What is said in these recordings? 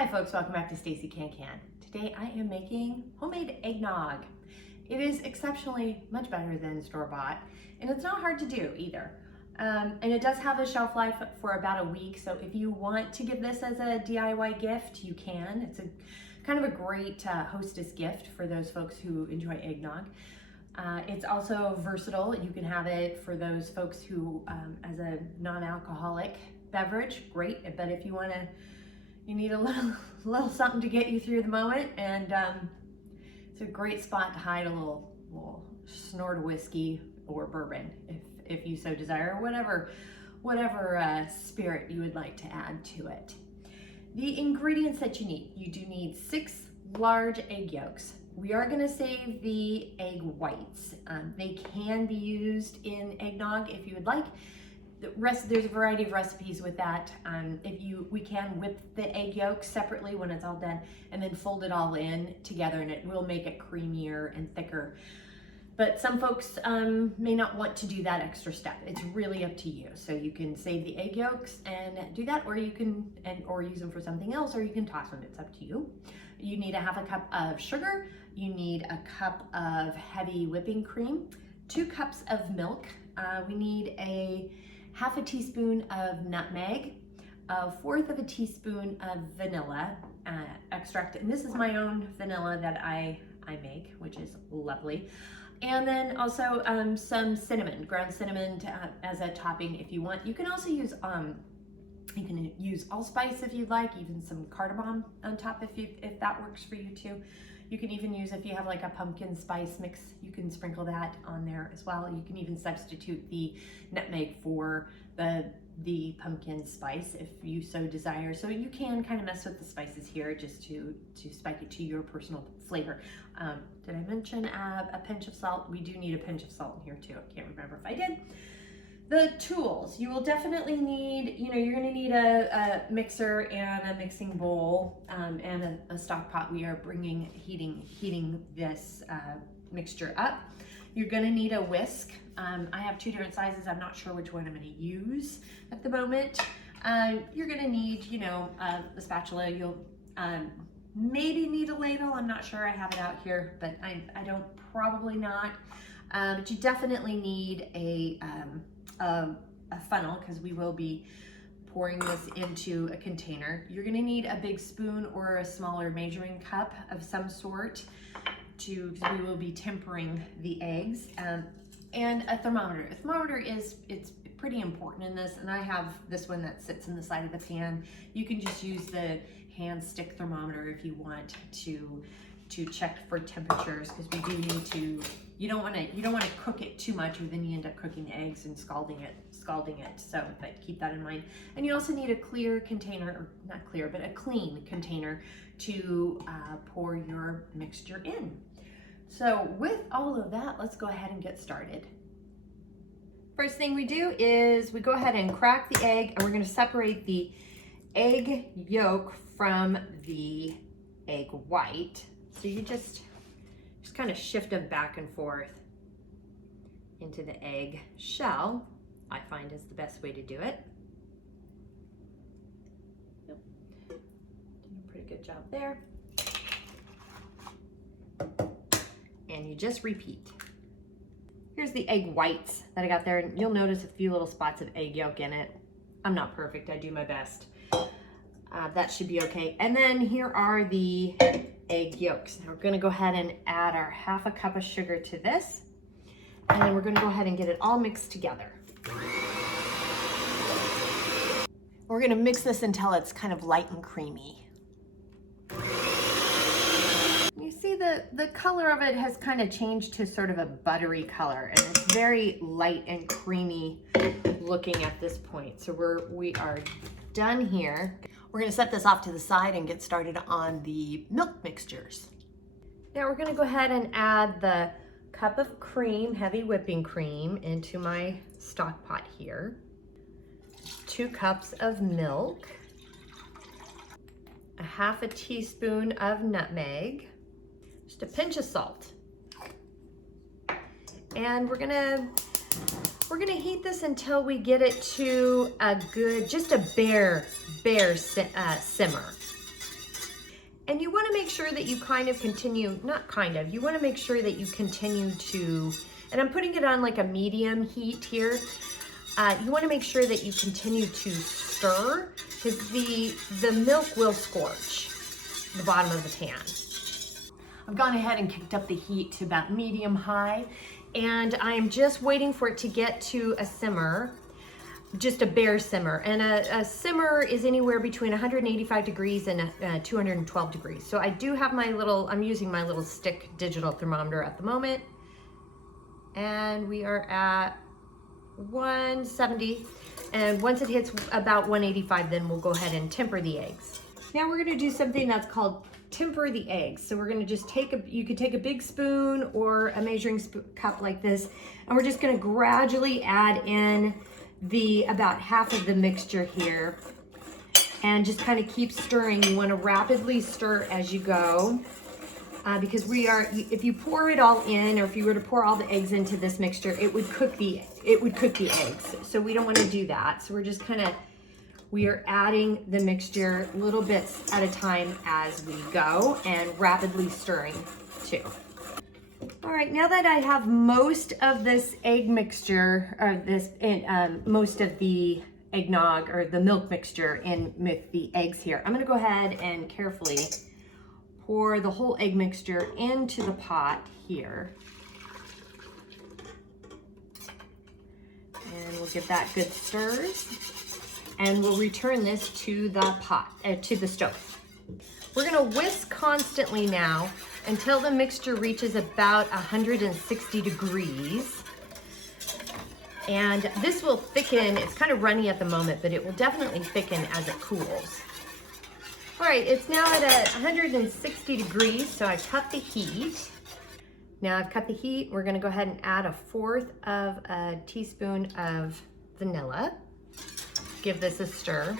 Hi folks, welcome back to Stacey Can. Today I am making homemade eggnog. It is exceptionally much better than store-bought, and it's not hard to do either. And it does have a shelf life for about a week, so if you want to give this as a DIY gift, you can. It's a kind of a great hostess gift for those folks who enjoy eggnog. It's also versatile. You can have it for those folks who, as a non-alcoholic beverage, great. But if you want to, you need a little something to get you through the moment, and it's a great spot to hide a little snort of whiskey or bourbon, if you so desire, or whatever spirit you would like to add to it. The ingredients that you do need 6 large egg yolks. We are going to save the egg whites. They can be used in eggnog if you would like. There's a variety of recipes with that. We can whip the egg yolks separately when it's all done and then fold it all in together, and it will make it creamier and thicker. But some folks may not want to do that extra step. It's really up to you. So you can save the egg yolks and do that, or you can or use them for something else, or you can toss them. It's up to you. You need a 1/2 cup of sugar. You need a cup of heavy whipping cream, 2 cups of milk. We need a 1/2 teaspoon of nutmeg, 1/4 teaspoon of vanilla extract, and this is my own vanilla that I make, which is lovely. And then also some cinnamon, ground cinnamon as a topping if you want. You can also use allspice if you'd like, even some cardamom on top if that works for you too. You can even use, if you have like a pumpkin spice mix, you can sprinkle that on there as well. You can even substitute the nutmeg for the pumpkin spice if you so desire. So you can kind of mess with the spices here just to spike it to your personal flavor. Did I mention a pinch of salt? We do need a pinch of salt in here too. I can't remember if I did. The tools, you will definitely need, you're gonna need a mixer and a mixing bowl and a stock pot. We are heating this mixture up. You're gonna need a whisk. I have 2 different sizes. I'm not sure which one I'm gonna use at the moment. You're gonna need, a spatula. You'll maybe need a ladle. I'm not sure. I have it out here, but I don't, probably not. But you definitely need a funnel, because we will be pouring this into a container. You're going to need a big spoon or a smaller measuring cup of some sort because we will be tempering the eggs, and a thermometer. A thermometer it's pretty important in this, and I have this one that sits in the side of the pan. You can just use the hand stick thermometer if you want to check for temperatures, because we do need to. You don't want to cook it too much, or then you end up cooking the eggs and scalding it. So, but keep that in mind. And you also need a clear container, or not clear, but a clean container to pour your mixture in. So with all of that, let's go ahead and get started. First thing we do is we go ahead and crack the egg, and we're going to separate the egg yolk from the egg white. So you just kind of shift them back and forth into the egg shell, I find is the best way to do it. Yep. Did a pretty good job there. And you just repeat. Here's the egg whites that I got there, and you'll notice a few little spots of egg yolk in it. I'm not perfect, I do my best. That should be okay. And then here are the egg yolks. Now we're going to go ahead and add our 1/2 cup of sugar to this, and then we're going to go ahead and get it all mixed together. We're going to mix this until it's kind of light and creamy. You see the color of it has kind of changed to sort of a buttery color, and it's very light and creamy looking at this point. So we are done here. We're going to set this off to the side and get started on the milk mixtures. Now we're going to go ahead and add the cup of cream, heavy whipping cream, into my stock pot here. 2 cups of milk, a 1/2 teaspoon of nutmeg, just a pinch of salt. And we're gonna heat this until we get it to a good, just a bare simmer. And you want to make sure that you kind of continue, you want to make sure that you continue to, and I'm putting it on like a medium heat here. You want to make sure that you continue to stir, because the milk will scorch the bottom of the pan. I've gone ahead and kicked up the heat to about medium high, and I'm just waiting for it to get to a simmer. Just a bare simmer, and a simmer is anywhere between 185 degrees and 212 degrees. So I do have I'm using my little stick digital thermometer at the moment, and we are at 170, and once it hits about 185, then we'll go ahead and temper the eggs. Now we're gonna do something that's called temper the eggs. So we're gonna just you could take a big spoon or a measuring cup like this, and we're just gonna gradually add in about half of the mixture here, and just kind of keep stirring. You want to rapidly stir as you go, because if you pour it all in, or if you were to pour all the eggs into this mixture, it would cook the eggs. So we don't want to do that. So we're just we are adding the mixture little bits at a time as we go, and rapidly stirring too. All right, now that I have most of this egg mixture, or most of the eggnog or the milk mixture in with the eggs here, I'm gonna go ahead and carefully pour the whole egg mixture into the pot here. And we'll give that good stirs. And we'll return this to the to the stove. We're gonna whisk constantly now until the mixture reaches about 160 degrees. And this will thicken. It's kind of runny at the moment, but it will definitely thicken as it cools. All right, it's now at 160 degrees, so I've cut the heat. Now I've cut the heat, we're gonna go ahead and add 1/4 of a teaspoon of vanilla. Give this a stir.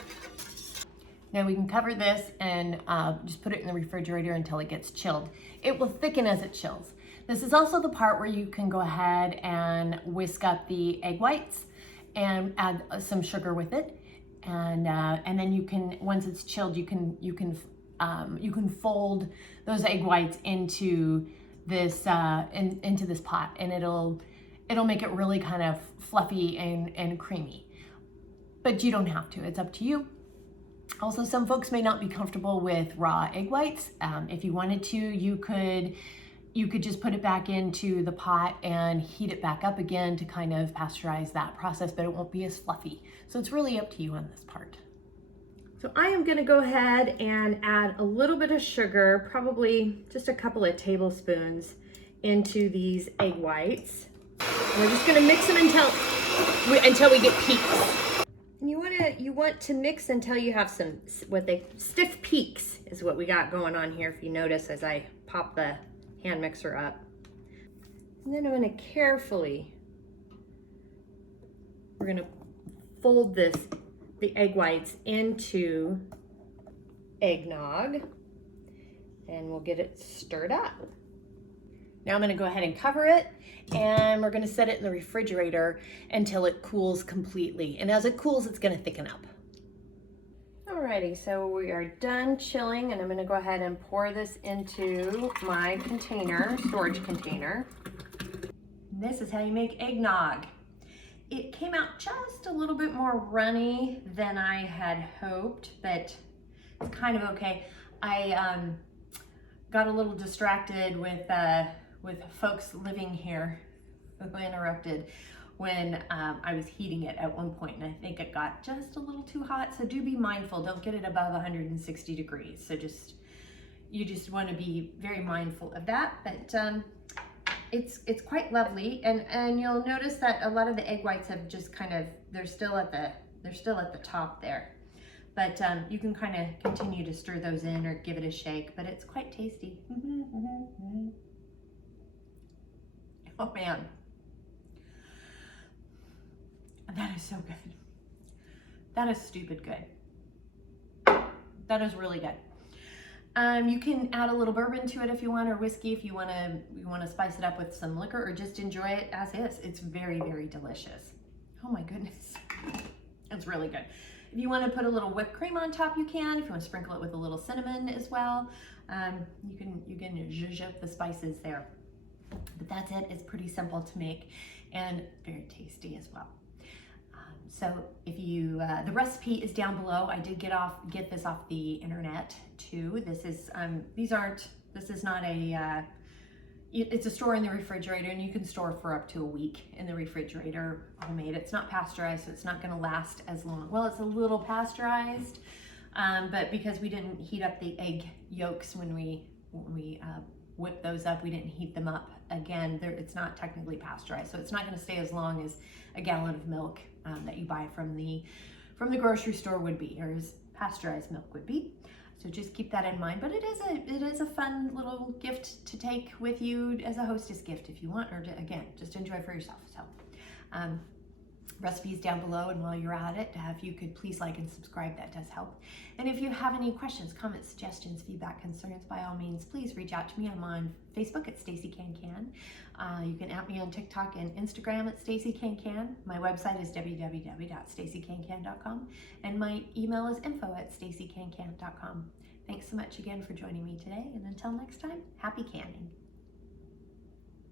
Now we can cover this and just put it in the refrigerator until it gets chilled. It will thicken as it chills. This is also the part where you can go ahead and whisk up the egg whites and add some sugar with it, and then you can, once it's chilled, you can fold those egg whites into this into this pot, and it'll make it really kind of fluffy and creamy. But you don't have to. It's up to you. Also, some folks may not be comfortable with raw egg whites. If you wanted to, you could just put it back into the pot and heat it back up again to kind of pasteurize that process, but it won't be as fluffy. So it's really up to you on this part. So I am gonna go ahead and add a little bit of sugar, probably just a couple of tablespoons, into these egg whites. And we're just gonna mix them until we get peaks. And you want to mix until you have some stiff peaks is what we got going on here, if you notice as I pop the hand mixer up. And then I'm going to carefully, we're going to fold the egg whites into eggnog, and we'll get it stirred up. Now I'm going to go ahead and cover it, and we're going to set it in the refrigerator until it cools completely. And as it cools, it's going to thicken up. Alrighty, so we are done chilling, and I'm going to go ahead and pour this into my storage container. And this is how you make eggnog. It came out just a little bit more runny than I had hoped, but it's kind of okay. I got a little distracted with folks living here who interrupted when I was heating it at one point, and I think it got just a little too hot. So do be mindful, don't get it above 160 degrees. So you just want to be very mindful of that. But it's quite lovely, and you'll notice that a lot of the egg whites have just they're still at the top there. But you can kind of continue to stir those in or give it a shake, but it's quite tasty. Oh man, that is so good. That is stupid good. That is really good. You can add a little bourbon to it if you want, or whiskey if you want to spice it up with some liquor, or just enjoy it as is. It's very, very delicious. Oh my goodness, it's really good. If you want to put a little whipped cream on top, you can. If you want to sprinkle it with a little cinnamon as well, you can zhuzh up the spices there. But that's it. It's pretty simple to make and very tasty as well. So if you, the recipe is down below. I did get this off the internet too. This is, this is not a, it's a store in the refrigerator, and you can store for up to a week in the refrigerator, homemade. It's not pasteurized, so it's not gonna last as long. Well, it's a little pasteurized, but because we didn't heat up the egg yolks when we whip those up, we didn't heat them up again. It's not technically pasteurized, so it's not gonna stay as long as a gallon of milk that you buy from the grocery store would be, or as pasteurized milk would be. So just keep that in mind. But it is a fun little gift to take with you as a hostess gift if you want, or to, again, just enjoy for yourself. So recipes down below, and while you're at it, if you could please like and subscribe, that does help. And if you have any questions, comments, suggestions, feedback, concerns, by all means, please reach out to me. I'm on Facebook at Stacey Can Can. You can at me on TikTok and Instagram at Stacey Can Can. My website is www.staceycancan.com, and my email is info@staceycancan.com. Thanks so much again for joining me today, and until next time, happy canning.